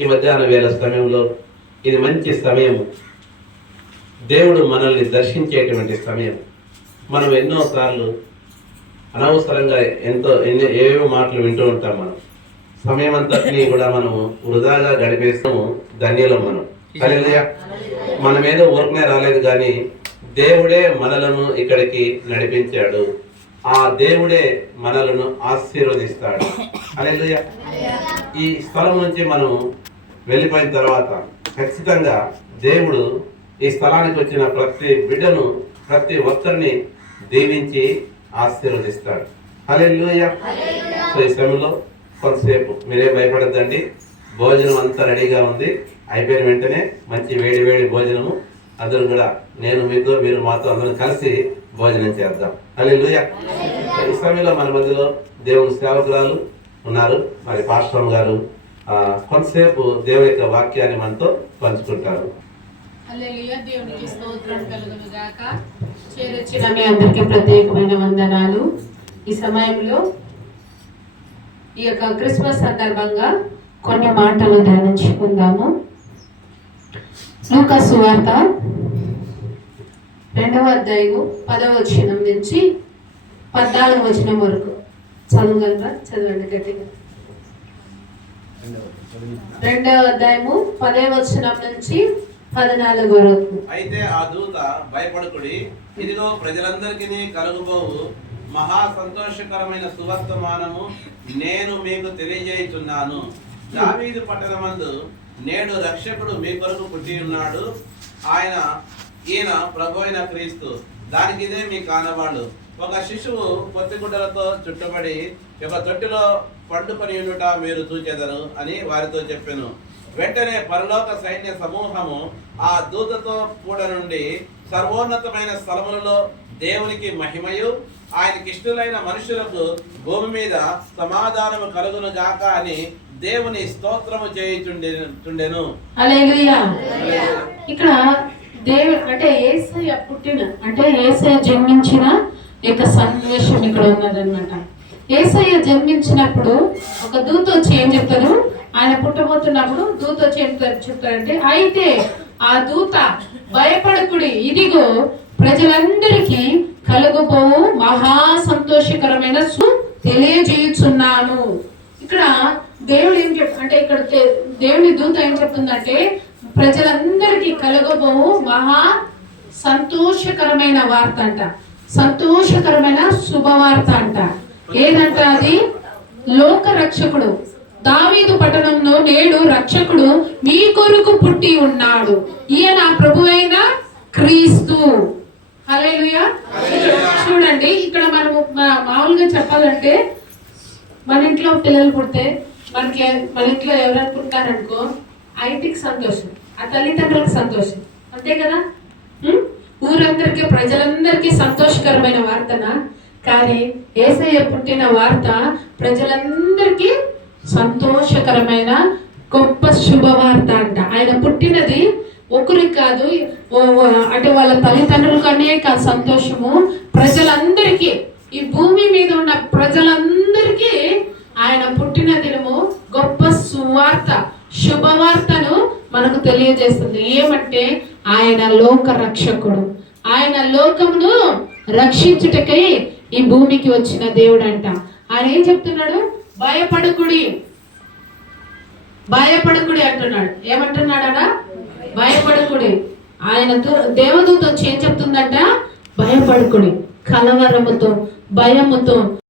ఈ మధ్యాహ్న వేళ సమయంలో ఇది మంచి సమయం. దేవుడు మనల్ని దర్శించేటువంటి సమయం. మనం ఎన్నోసార్లు అనవసరంగా ఏవేవో మాటలు వింటూ ఉంటాం. మనం సమయం అంతటినీ కూడా మనము వృధాగా గడిపేస్తాము. ధన్యులం మనం. హల్లెలూయా. మనమేదో ఊరికనే రాలేదు, కానీ దేవుడే మనలను ఇక్కడికి నడిపించాడు. ఆ దేవుడే మనలను ఆశీర్వదిస్తాడు. హల్లెలూయా. ఈ స్థలం నుంచి మనం వెళ్ళిపోయిన తర్వాత ఖచ్చితంగా దేవుడు ఈ స్థలానికి వచ్చిన ప్రతి బిడ్డను, ప్రతి ఒక్కరిని దీవించి ఆశీర్వదిస్తాడు. హల్లెలూయా. సో ఈ సమయంలో కొంతసేపు మీరే భయపడద్దండి. భోజనం అంతా రెడీగా ఉంది. అయిపోయిన వెంటనే మంచి వేడి వేడి భోజనము అందరూ కూడా, నేను మీతో, మీరు మాతో అందరం కలిసి భోజనం చేద్దాం. హల్లెలూయా. ఈ సమయంలో మన మధ్యలో దేవుని సేవకురాలు ఉన్నారు. మరి పాస్టర్ గారు కొంతసేపు దేవుని యొక్క వాక్యాన్ని మనతో పంచుకుంటారు. హల్లెలూయా. దేవునికి స్తోత్రం కలుగును గాక. చేరొచ్చిన మీ అందరికీ ప్రత్యేకమైన వందనాలు. ఈ సమయంలో ఈ యొక్క క్రిస్మస్ సందర్భంగా కొన్ని మాటలు ధ్యానించుకుందాము. లూకా సువార్త 2వ అధ్యాయము 10వ వచనం నుంచి 14వ వచనం వరకు చదవగలరా? చదవండి గట్టిగా. 2వ అధ్యాయము 10వ వచనం నుంచి 14 వరకు. అయితే ఆ దూత, భయపడకుడి, ఇదిగో ప్రజలందరికీ కలుగుబోవు మహా సంతోషకరమైన సువర్తమానము నేను మీకు తెలియజేయుచున్నాను. దావీదు పట్టణమందు నేడు రక్షకుడు మీ కొరకు పుట్టి ఉన్నాడు. ఈయన ప్రభు అయిన క్రీస్తు. దానికి ఇదే మీ కానవాళ్ళు. ఒక శిశువు పొత్తిగుడ్డలతో చుట్టబడి ఒక తొట్టిలో పండుకొని ఉండుట మీరు చూచెదరు అని వారితో చెప్పెను. వెంటనే పరలోక సైన్య సమూహము ఆ దూతతో కూడా నుండి సర్వోన్నతమైన స్థలములలో దేవునికి మహిమయు ఆయనకి ఇష్టలైన మనుషులకు భూమి మీద సమాధానము కలుగును గాక అని దేవుని స్తోత్రము చేయుచుండెను. హల్లెలూయా. ఇక్కడ దేవుడు అంటే యేసయ్య పుట్టిన, అంటే యేసయ్య జన్మించిన యొక్క సందేశం ఇక్కడ ఉన్నదన్నమాట. యేసయ్య జన్మించినప్పుడు ఒక దూత వచ్చి ఏం చెప్తారు? ఆయన పుట్టబోతున్నప్పుడు దూత వచ్చి ఏం చెప్తారంటే, అయితే ఆ దూత, భయపడకుడి, ఇదిగో ప్రజలందరికీ కలుగుబోవు మహా సంతోషకరమైన తెలియజేయుచున్నాను. ఇక్కడ దేవుడు ఏం అంటే ఇక్కడ దేవుని దూత ఏం చెప్తుందంటే, ప్రజలందరికీ కలుగబోవు మహా సంతోషకరమైన వార్త అంట, సంతోషకరమైన శుభవార్త అంట. ఏదంట అది? లోక రక్షకుడు దావీదు పట్టణంలో నేడు రక్షకుడు మీ కొరకు పుట్టి ఉన్నాడు. ఈయన ప్రభువైన క్రీస్తు. హల్లెలూయా. చూడండి, ఇక్కడ మనము మామూలుగా చెప్పాలంటే, మన ఇంట్లో పిల్లలు పుడితే మన ఇంట్లో ఎవరైనా పుట్టారనుకో, ఆ ఇంటికి సంతోషం, ఆ తల్లిదండ్రులకు సంతోషం, అంతే కదా? ఊరందరికీ, ప్రజలందరికీ సంతోషకరమైన వార్తన. కానీ యేసయ్య పుట్టిన వార్త ప్రజలందరికీ సంతోషకరమైన గొప్ప శుభవార్త అంట. ఆయన పుట్టినది ఒకరికి కాదు, అంటే వాళ్ళ తల్లిదండ్రులకు అనేక సంతోషము, ప్రజలందరికీ, ఈ భూమి మీద ఉన్న ప్రజలందరికీ ఆయన పుట్టిన దినము గొప్ప సువార్త, శుభవార్తను మనకు తెలియజేస్తుంది. ఏమంటే ఆయన లోక రక్షకుడు, ఆయన లోకమును రక్షించుటకై ఈ భూమికి వచ్చిన దేవుడు అంట. ఆయన ఏం చెప్తున్నాడు? భయపడకుడి, భయపడకుడి అంటున్నాడు. ఏమంటున్నాడనా? భయపడకుడి. ఆయన దేవదూత వచ్చి ఏం చెప్తుందంట? భయపడకుడి, కలవరముతో, భయముతో